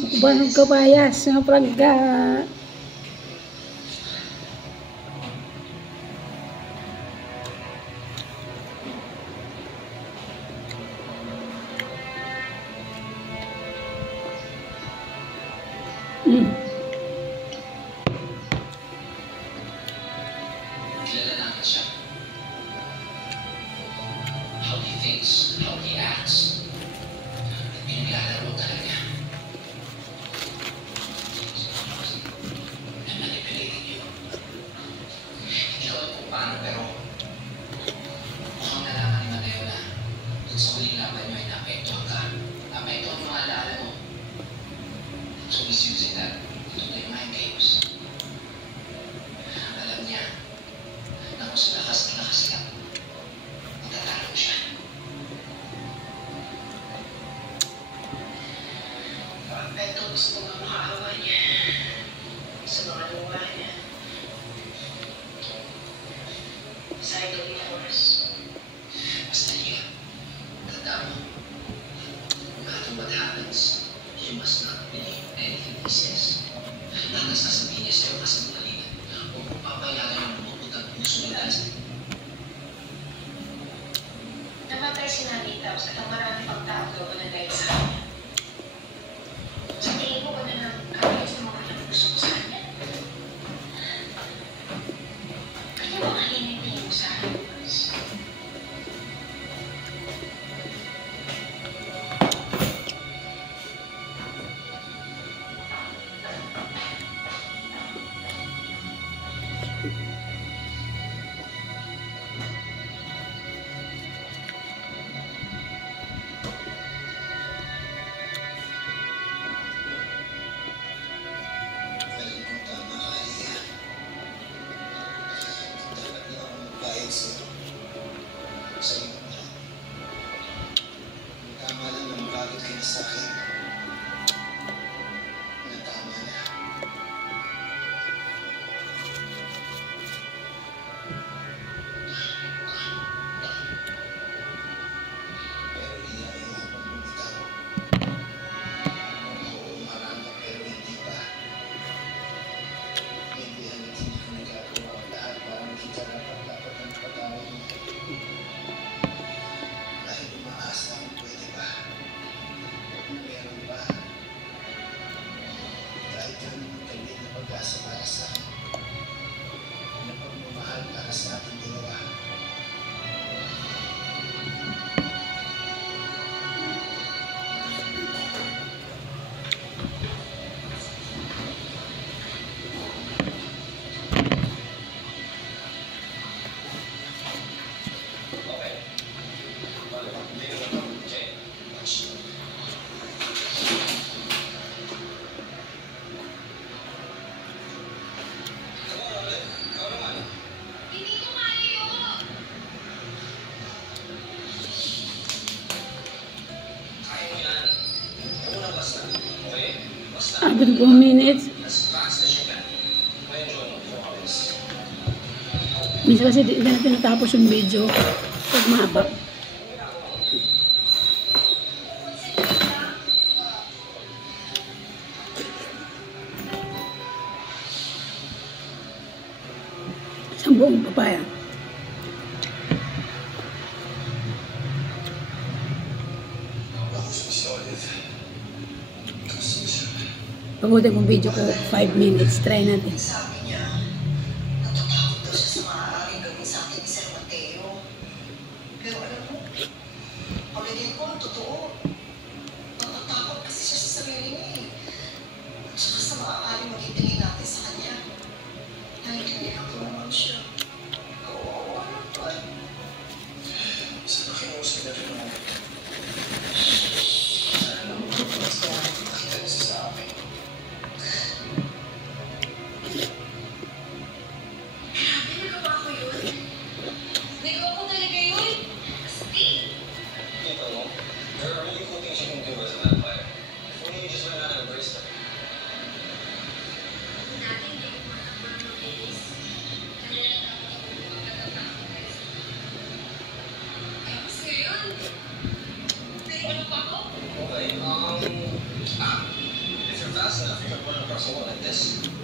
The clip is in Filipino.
Mukbang kabayas nga praga. Kilala natin siya. How he thinks, how he acts. At pinaglalaro talaga. And manipulating you. Hindi ko alam kung paano, pero mukhang nalaman ni Mateo na dun sa huling laban niyo ay naapektuhan ka. Naapektuhan ang mga alaala mo. So he's using that to play mind games. Alam niya na kung sa lakas na lakas lang, magtatalo siya. Ito gusto ko nga makaawa niya sa mga luwa niya. Side of the force. Basta niya, tanda mo, no matter what happens, you must not believe anything he says. Lahat sasabihin niya sa'yo kasinungalingan. Huwag mong papayagan yung bumubot ang puso nila. Namatay si Nanay Taos at ang marami pang tao doon na dahil sa kanya. Sa tingin mo ba na nagkakayos ng mga puso ko sa kanya? Kaya ba kahinintay mo sa akin, Boris? Alam ko tama ka, Aliyah. Dapat na ako magbayad sa'yo. Sa iyo na. Tama lang na mapagod ka na sa akin. Tama na. Pero Aliyah, ayoko pang bumitaw. Oo, marami, pero hindi pa. Hindi hanggang hindi ko nagagawa ang lahat para makita dapat ang patawad mo. Dahil umaasa kung pwede ba. Kung meron ba. Kahit ganun ang galit na pag-asa para sa akin. Na pagmamahal para sa ating dalawa. Okay. Hindi ko na check. Ikaw naman. Hindi ko kaya yun. Kaya mo yan. Ano na basta? Okay? Basta. Abot 2 minutes. As fast as you can. Ngayon, John, focus. Minsan kasi di natin natapos yung video. Pag mahaba. Isang buong papaya. Ako si Solid. Kasi siya. Pagutin kong video ko 5 minutes. Try natin. Sabi niya, natatakot daw siya sa maaaring gawin sa akin ni Sir Mateo. Pero alam mo, pagiging ko, totoo. Natatakot kasi siya sa sarili niya eh. At saka sa maaaring maging tingin natin sa kanya. Naiintindihan ko naman siya. Kawawa naman. Sana kinuusap na rin ako. Sana lang basta nakita niya sa akin. Grabe, nagawa ko yun. Nagawa ko talaga yun. Asti. Kita mo, there are really cool things you can do as a vampire. If only you just learn how to embrace them. Dati hindi ko makapag mag-release. Kanila lang ako magkakapag guys. Tapos ngayon, may ano pa ako? Okay, fast enough, you're going to run across a wall like this.